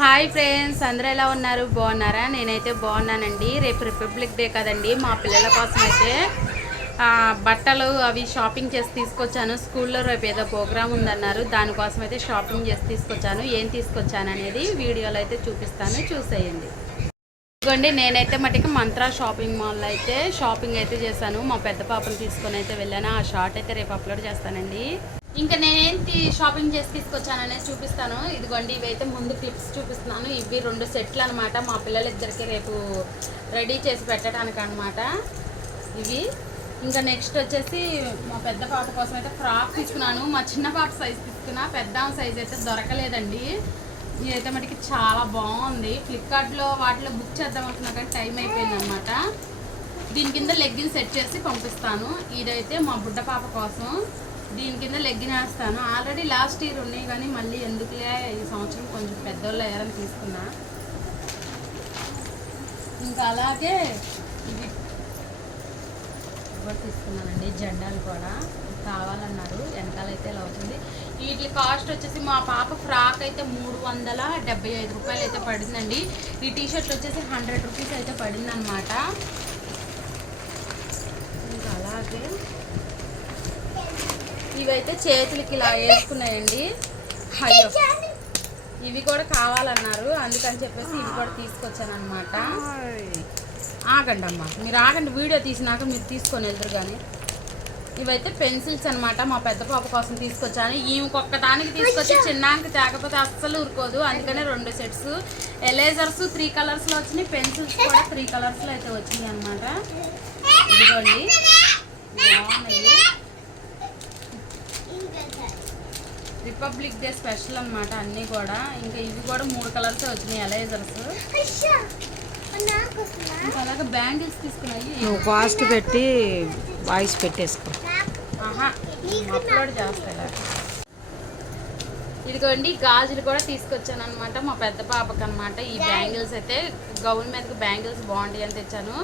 Hi friends అందరూ ఎలా ఉన్నారు? బాగున్నారా? నేనైతే బాగున్నానండి. రేపు రిపబ్లిక్ డే కదండి మా పిల్లల కోసం అయితే బట్టలు అవి షాపింగ్ చేసి తీసుకొచ్చాను. స్కూల్లో రేపు ఏదో ప్రోగ్రామ్ ఉందన్నారు దానికోసం అయితే షాపింగ్ చేసి తీసుకొచ్చాను. ఏం తీసుకొచ్చాను అనేది వీడియోలో అయితే చూపిస్తాను. చూసేయండి. ఇదిగోండి నేనైతే మటుకు మంత్రా షాపింగ్ మాల్లో అయితే షాపింగ్ అయితే చేశాను. మా పెద్ద పాపను తీసుకొని అయితే వెళ్ళాను. ఆ షార్ట్ అయితే రేపు అప్లోడ్ చేస్తానండి. ఇంకా నేనేంటి షాపింగ్ చేసి తీసుకొచ్చాను అనేది చూపిస్తాను. ఇదిగోండి ఇవైతే ముందు క్లిప్స్ చూపిస్తున్నాను. ఇవి రెండు సెట్లు అనమాట మా పిల్లలిద్దరికి రేపు రెడీ చేసి పెట్టడానికి అనమాట ఇవి. ఇంకా నెక్స్ట్ వచ్చేసి మా పెద్ద పాప కోసం అయితే ఫ్రాక్ తీసుకున్నాను. మా చిన్న పాప సైజ్ తీసుకున్నా. పెద్ద సైజ్ అయితే దొరకలేదండి. ఇదైతే మటుకి చాలా బాగుంది. ఫ్లిప్కార్ట్లో వాటిలో బుక్ చేద్దాం అనుకున్నా కానీ టైం అయిపోయింది అనమాట దీని కింద లెగ్గిన్ సెట్ చేసి పంపిస్తాను. ఇదైతే మా బుడ్డ పాప కోసం. దీని కింద లెగ్గిన్ వేస్తాను. ఆల్రెడీ లాస్ట్ ఇయర్ ఉన్నాయి కానీ మళ్ళీ ఎందుకులే? ఈ సంవత్సరం కొంచెం పెద్దోళ్ళు అయ్యారని తీసుకున్నా. ఇంకా అలాగే ఇవి తీసుకున్నానండి. జెండాలు కూడా కావాలన్నారు. వెనకాల అయితే ఇలా అవుతుంది. వీటి కాస్ట్ వచ్చేసి మా పాప ఫ్రాక్ అయితే మూడు వందల డెబ్బై ఐదు రూపాయలు అయితే పడిందండి. ఈ టీషర్ట్లు వచ్చేసి హండ్రెడ్ రూపీస్ అయితే పడిందనమాట ఇంకా అలాగే ఇవైతే చేతులకి ఇలా వేసుకున్నాయండి. అయ్యో. ఇవి కూడా కావాలన్నారు. అందుకని చెప్పేసి ఇవి కూడా తీసుకొచ్చాను అనమాట ఆగండి అమ్మా మీరు ఆగండి. వీడియో తీసినాక మీరు తీసుకొని వెళ్తారు కానీ ఇవైతే పెన్సిల్స్ అన్నమాట మా పెద్ద పాప కోసం తీసుకొచ్చాను. ఈమె ఒక్కదానికి తీసుకొచ్చి చిన్నానికి తేకపోతే అస్సలు ఊరుకోదు. అందుకనే రెండు సెట్స్. ఎలేజర్స్ త్రీ కలర్స్లో వచ్చినాయి. పెన్సిల్స్ కూడా త్రీ కలర్స్లో అయితే వచ్చినాయి అనమాట ఇదిగోండి. బాగున్నాయి రిపబ్లిక్ డే స్పెషల్ అన్నమాట అన్నీ కూడా. ఇంకా ఇవి కూడా మూడు కలర్స్ వచ్చినాయి ఎలేజర్స్ ఇంకా అలాగే బ్యాంగిల్స్ తీసుకున్నాయి. నువ్వు కాస్ట్ పెట్టి వాయిస్ పెట్టేసుకో. ఆహా అప్లోడ్ చేస్తా ఇదిగోండి గాజులు కూడా తీసుకొచ్చాను అనమాట మా పెద్ద పాపకి అనమాట ఈ బ్యాంగిల్స్ అయితే గౌన్ మీదకి బ్యాంగిల్స్ బాగుంటాయి అని తెచ్చాను.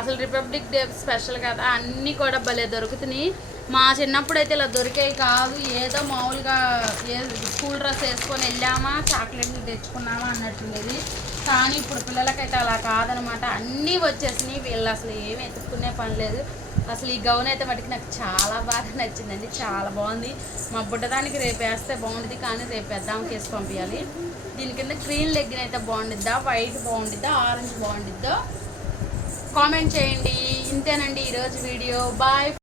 అసలు రిపబ్లిక్ డే స్పెషల్ కదా అన్నీ కూడా భలే దొరుకుతున్నాయి. మా చిన్నప్పుడు అయితే ఇలా దొరికేవి కాదు. ఏదో మామూలుగా ఏ స్కూల్ డ్రెస్ వేసుకొని వెళ్ళామా చాక్లెట్లు తెచ్చుకున్నామా అన్నట్టుండేది. కానీ ఇప్పుడు పిల్లలకైతే అలా కాదనమాట. అన్నీ వచ్చేసినాయి. వీళ్ళు అసలు ఏమి ఎత్తుక్కునే పని లేదు. అసలు ఈ గౌన్ అయితే మటుకు నాకు చాలా బాగా నచ్చిందండి. చాలా బాగుంది. మా బుడ్డదానికి రేపు వేస్తే బాగుంటుంది కానీ రేపు పెద్దామకి వేసి పంపించాలి దీని కింద గ్రీన్ లెగ్గిన అయితే బాగుండిద్దా? వైట్ బాగుండిద్దా? ఆరెంజ్ బాగుండిద్దా? కామెంట్ చేయండి. ఇంతేనండి ఈరోజు వీడియో. బాయ్.